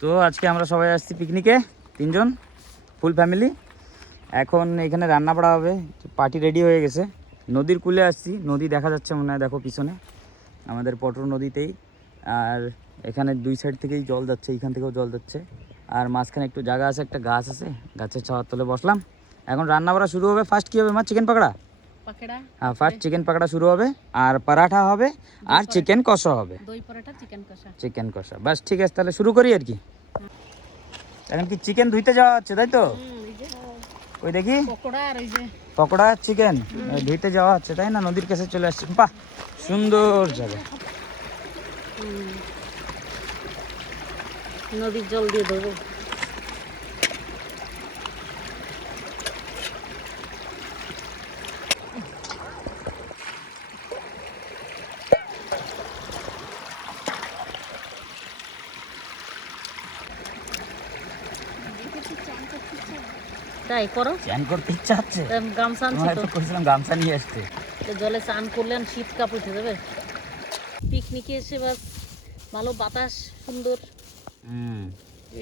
তো আজকে আমরা সবাই আসছি পিকনিকে, 3 জন ফুল ফ্যামিলি। এখন এখানে রান্না বাড়া হবে, পার্টি রেডি হয়ে গেছে। নদীর কূলে আসছি, নদী দেখা যাচ্ছে মনে হয়, দেখো পিছনে আমাদের পটর নদীতেই। আর এখানে 2 সাইড থেকেই জল যাচ্ছে, এইখান থেকেও জল যাচ্ছে। আর মাঝখানে একটু জায়গা আছে, একটা গাছ আছে, গাছের ছাওয়ার তলে বসলাম। এখন রান্না বাড়া শুরু হবে। ফার্স্ট কী হবে মা? চিকেন পাকোড়া। হ্যাঁ, ফার্স্ট চিকেন পাকোড়া শুরু হবে, আর পরাঠা হবে, আর চিকেন কষা হবে। দই পরোটা, চিকেন কষা, বাস ঠিক আছে, তাহলে শুরু করি আর কি। এখন কি চিকেন ধুইতে যাওয়া হচ্ছে, তাই তো? ওই দেখি পকোড়া চিকেন ধুইতে যাওয়া হচ্ছে, তাই না? নদীর কাছে চলে আসছে, বাহ সুন্দর জায়গা। নদীর জল দিয়ে দেবো। তাই করো, চান করতে ইচ্ছা হচ্ছে। গামছা আনছি তো, কইছিলাম গামছা নিয়ে আসতে। জলে স্নান করলে শীত কাপ উঠে যাবে। পিকনিকে এসে বাস ভালো বাতাস, সুন্দর।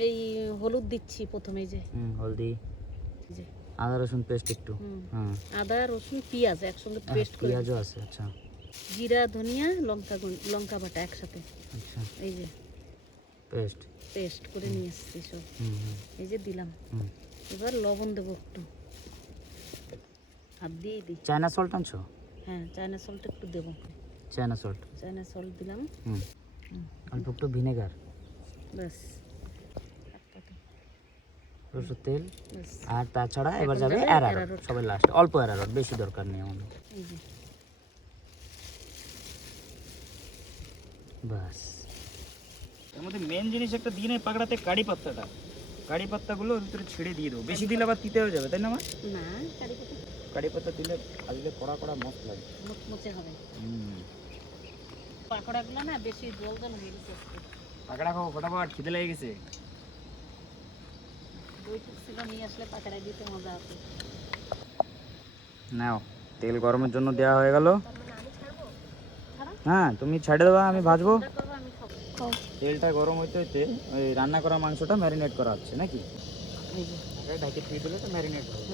এই হলুদ দিচ্ছি প্রথমে, যে হলদি, আদা রসুন পেস্ট একটু, আদা রসুন পেঁয়াজ একসঙ্গে পেস্ট করে, পেঁয়াজও আছে, আচ্ছা। জিরা ধনিয়া লঙ্কা বাটা একসাথে, আচ্ছা, এই যে পেস্ট করে নিয়ে এসেছি সব, এই যে দিলাম। এবার লবণ দেবো একটু, আর দিয়ে দিই চায়না সল্ট আনছো? হ্যাঁ, চায়না সল্ট একটু দেবো। চায়না সল্ট দিলাম, অল্প একটু ভিনেগার, ব্যাস, সরষের তেল। আর তাছাড়া এবার যাবে অ্যারারুট, সবাই লাস্ট। অল্প অ্যারারুট, বেশি দরকার নেই আমাদের। বাস। এর মধ্যে মেন জিনিস একটা দিয়ে নেই পাকড়াতে, কারি পাত্তাটা। কারি পাত্তাগুলো ওর ভিতরে ছেড়ে দিয়ে দেবো, বেশি দিলে আবার তিতে হয়ে যাবে, তাই না মা? না, কারি পাত্তা দিলে ভাজলে কড়া কড়া মস্ত লাগে, মুচমুচে হবে। পাকোড়াগুলো না বেশি জল জল হয়ে গেছে। পাকড়া খাবো ফটাফট, খিদে লেগে গেছে। দই ছিল, নিয়ে আসলে পাকোড়া দিতে মজা আছে। নাও, তেল গরমের জন্য দেওয়া হয়ে গেল। হ্যাঁ, তুমি ছেড়ে দেবা, আমি ভাজবো। তেলটা গরম হইতে হইতে ওই রান্না করা মাংসটা ম্যারিনেট করা হচ্ছে নাকি? ঢাকি দিয়ে দিলে তো ম্যারিনেট হবে।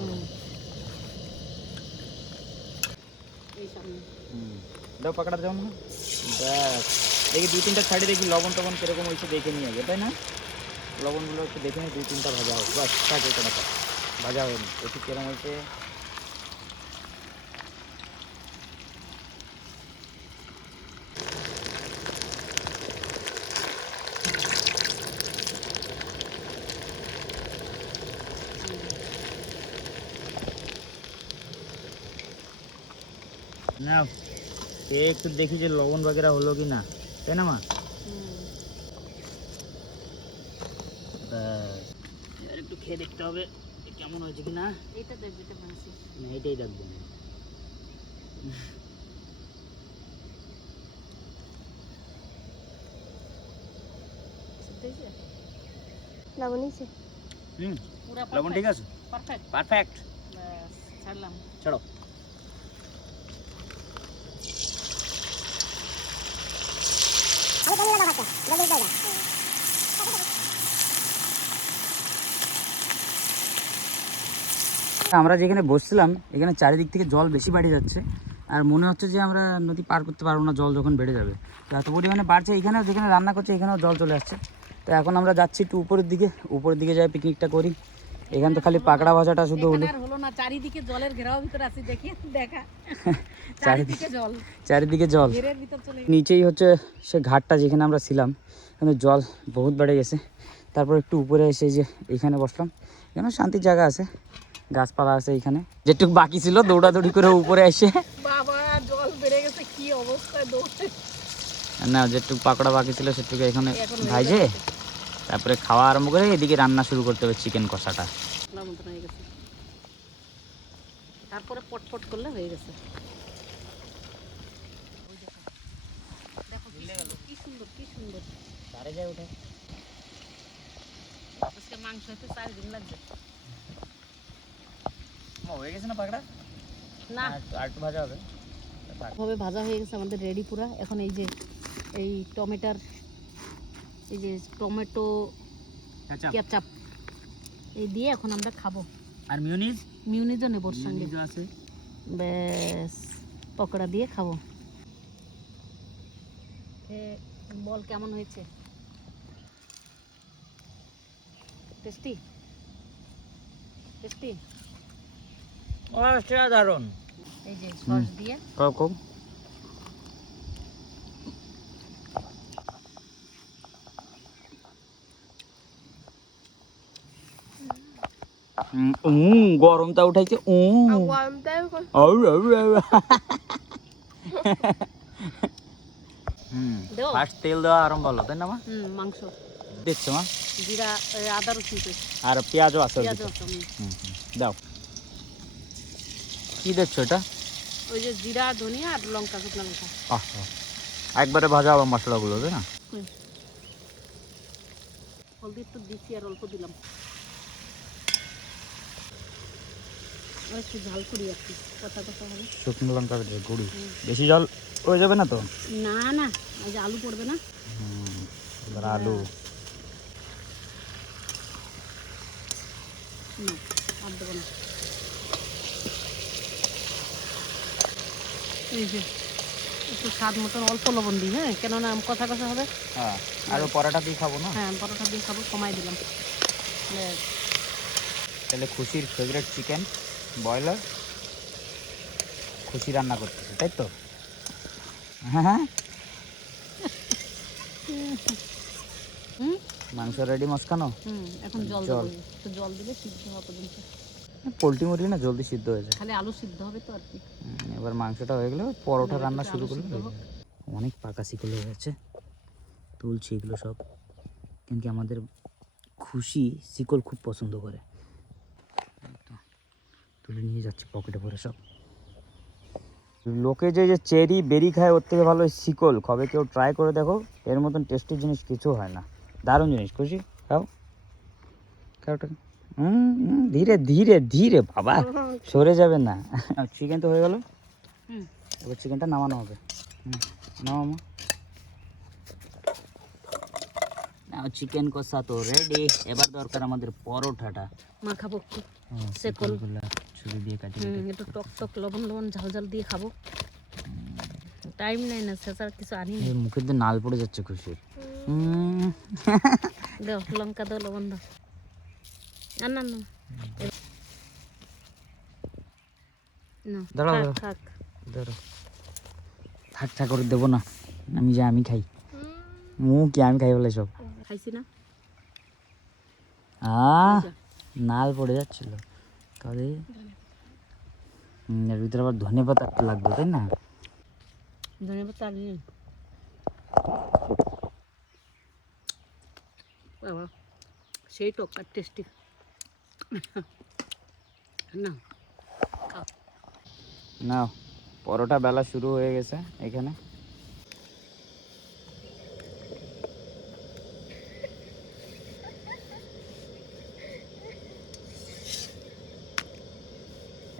দাও পাকড়া দাও না। ব্যাস, দেখি 2-3টা ছাড়ি, দেখি লবণ টবণ কিরকম হয়েছে দেখে নিয়ে যাবে, তাই না? লবণগুলো একটু দেখে নিই, 2-3টা ভাজা হোক, বাস থাক। এটা ভাজা হয়নি, একটু কিরকম হয়েছে। না, একটু দেখি যে লবণ বাগেরা হলো কি না, তাই না মা? এবার একটু খেয়ে দেখতে হবে কেমন হয়েছে কি না। এটা দেখবে, এটা বানাচ্ছি না, এটাই দেখবো। লবণ নিছে, লবণ ঠিক আছে, পারফেক্ট। ছাড়লাম, ছাড়ো। আমরা যেখানে বসছিলাম এখানে চারিদিক থেকে জল বেশি বাড়ে যাচ্ছে, আর মনে হচ্ছে যে আমরা নদী পার করতে পারবো না, জল যখন বেড়ে যাবে। তো এত পরিমাণে বাড়ছে, এখানেও যেখানে রান্না করছে এখানেও জল চলে আসছে। তো এখন আমরা যাচ্ছি একটু উপরের দিকে যাই পিকনিকটা করি। এখানে তো খালি পাকড়া ভাজাটা শুধু হলো না, চারিদিকে জলের ঘেরাও ভিতরে আছি, দেখি দেখা চারিদিকে জল। নিচেই হচ্ছে সে ঘাটটা যেখানে আমরা ছিলাম, কিন্তু জল বহুত বেড়ে গেছে। তারপর একটু উপরে এসে যে এইখানে বসলাম, এখানে শান্তির জায়গা আছে, গাছপালা আছে। এইখানে যেটুকু বাকি ছিল দৌড়াদৌড়ি করে উপরে এসে, বাবা জল বেড়ে গেছে, কি অবস্থা দৌড়ে। না, যেটুকু পাকোড়া বাকি ছিল সেটুকু এখানে ভাইজে তারপরে খাওয়া আরম্ভ করে এদিকে রান্না শুরু করতে হবে চিকেন কষাটা। তারপরে পটপট করলে হয়ে গেছে। দেখো কি সুন্দর, কি সুন্দর। সারে যায় ওঠে। আজকে মাংস হতে 4 দিন লাগবে। হয়ে গেছে না পাকড়া? না, আর একটু ভাজা হবে। ভাবে ভাজা হয়ে গেছে আমাদের, রেডি পুরা। এখন এই যে এই টমেটোর এই যে টমেটো কেচাপ এই দিয়ে এখন আমরা খাবো। আর মিউনিজ, মিউনিজও নেব সঙ্গে, মিউনিজও আছে। ব্যাস পকোড়া দিয়ে খাবো। বল কেমন হয়েছে? Tasty tasty. অসাধারণ। এই যে সস দিয়ে ওরকম গরমটা উঠাইছে। ফার্স্ট তেল দেওয়া আরম্ভ হলো, তাই না মা? মাংস দেখছো মা? জিরা আদা রসুন পেস্ট আর পেঁয়াজও আছে। পেঁয়াজ আছে। দাও। কি দেখছো এটা? ওই যে জিরা ধনিয়া আর লঙ্কা, শুকনো লঙ্কা। একবারে ভাজা আবার মশলাগুলো, তাই না? হলদি একটু দিচ্ছি আর অল্প দিলাম, আর একটু ঝাল করি আর কি, কথা কথা হবে। শুকনো লঙ্কা গুঁড়ি বেশি জল হয়ে যাবে না তো? না না, ওই যে আলু পড়বে না। এবার আলু না আর দেবো না। এই যে একটু স্বাদ মতন অল্প লবণ দিই, হ্যাঁ, কেননা কথা কথা হবে। হ্যাঁ, আর পরোটা দিয়ে খাবো না? হ্যাঁ, পরোটা দিয়ে খাবো, কমাই দিলাম। তাহলে খুশির ফেভারিট চিকেন ব্রয়লার খুশি রান্না করতেছে, তাই তো? হ্যাঁ, মাংস রেডি মস্কানো। এখন জল দেবো, একটু জল দিলে সিদ্ধ হওয়া পর্যন্ত। পোলট্রি মুরগি না জলদি সিদ্ধ হয়ে যায়, খালি আলু সিদ্ধ হবে তো আর কি। এবার মাংসটা হয়ে গেলে পরোটা রান্না শুরু করলে অনেক পাকা শিকল হয়ে গেছে। তুলছি এগুলো সব, কিন্তু আমাদের খুশি শিকল খুব পছন্দ করে, তুলে নিয়ে যাচ্ছে পকেটে ভরে সব। লোকে যে যে চেরি বেরি খায়, ওর থেকে ভালো শিকল কবে কেউ ট্রাই করে দেখো, এর মতন টেস্টি জিনিস কিছু হয় না। দারুণ জিনিস। খুশি খাও, খাওটা। ধীরে ধীরে ধীরে বাবা, সরে যাবে না। চিকেন তো হয়ে গেল, এবার চিকেনটা নামানো হবে। নামানো, চিকেন কষা তো রেডি। এবার দরকার আমাদের পরোটাটা মাখাবো একটু সেকল ছুরি দিয়ে কাটি একটু টক টক লবণ লবণ ঝাল ঝাল দিয়ে খাবো। টাইম নেই না, শেষার কিছু আনি না। মুখের দিয়ে নাল পড়ে যাচ্ছে খুশির। দাও লঙ্কা, দাও লবণ, দাও। আর না না, দাঁড়াও থাক থাক থাক করে দেবো না, আমি যে আমি খাই। কি আমি খাই বলে সব খাইছি না। নাল পড়ে যাচ্ছিল, তাহলে এর ভিতরে আবার ধনে পাতা লাগবে, তাই না? ধনে পাতা আনি বাবা, সেই টক আর টেস্টি না। না, পরোটা বেলা শুরু হয়ে গেছে এখানে।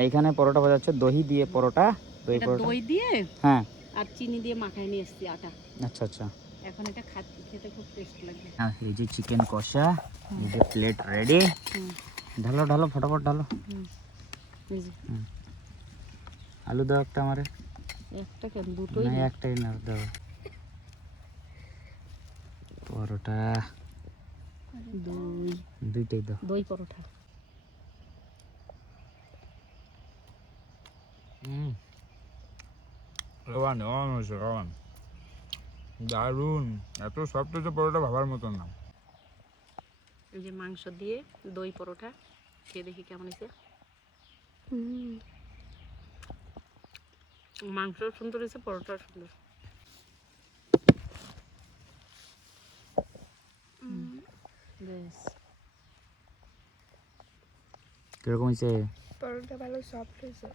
এইখানে পরোটা বাজাচ্ছে, দহি দিয়ে পরোটা। দই দিয়ে, হ্যাঁ, আর চিনি দিয়ে মাখায় নিয়ে এসছি আটা। আচ্ছা আচ্ছা। এখন এটা খেতে খুব টেস্ট লাগবে। এই যে চিকেন কষা, এই যে প্লেট রেডি। ঢালো ঢালো ফটাফট ঢালো। আলু দাও একটা আমারে। একটা কেন, দুটোই না, একটাই না, দাও। পরোটা দুইটাই দাও। দই পরোটা। দারুন, এত সফট হচ্ছে পরোটা, ভাবার মতন না। এই যে মাংস দিয়ে দই পরোটা, খেয়ে দেখি কেমন হয়েছে। মাংস সুন্দর হয়েছে, পরোটা সুন্দর। বেশ, কিরকম হয়েছে? পরোটা ভালো সফট হয়েছে।